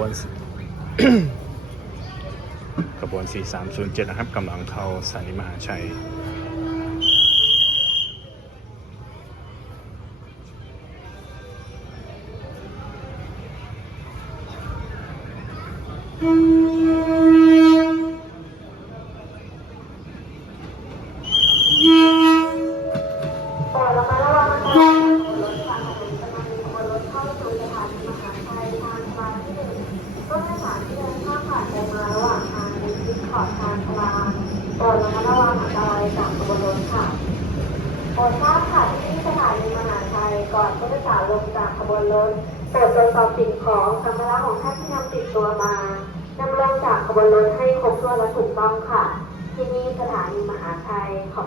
วนขบวน 4307 นะครับกำลังเข้าสถานีมหาชัย ขอบทางกลางโปรดระมัดระวังอันตรายจากขบวนรถค่ะโปรดทราบค่ะที่สถานีมหาชัยก่อนผู้โดยสารลงจากขบวนรถโปรดตรวจสอบสิ่งของสัมภาระของท่านที่นำติดตัวมานำลงจากขบวนรถให้ครบถ้วนและถูกต้องค่ะ ที่นี่สถานีมหาชัยขอบ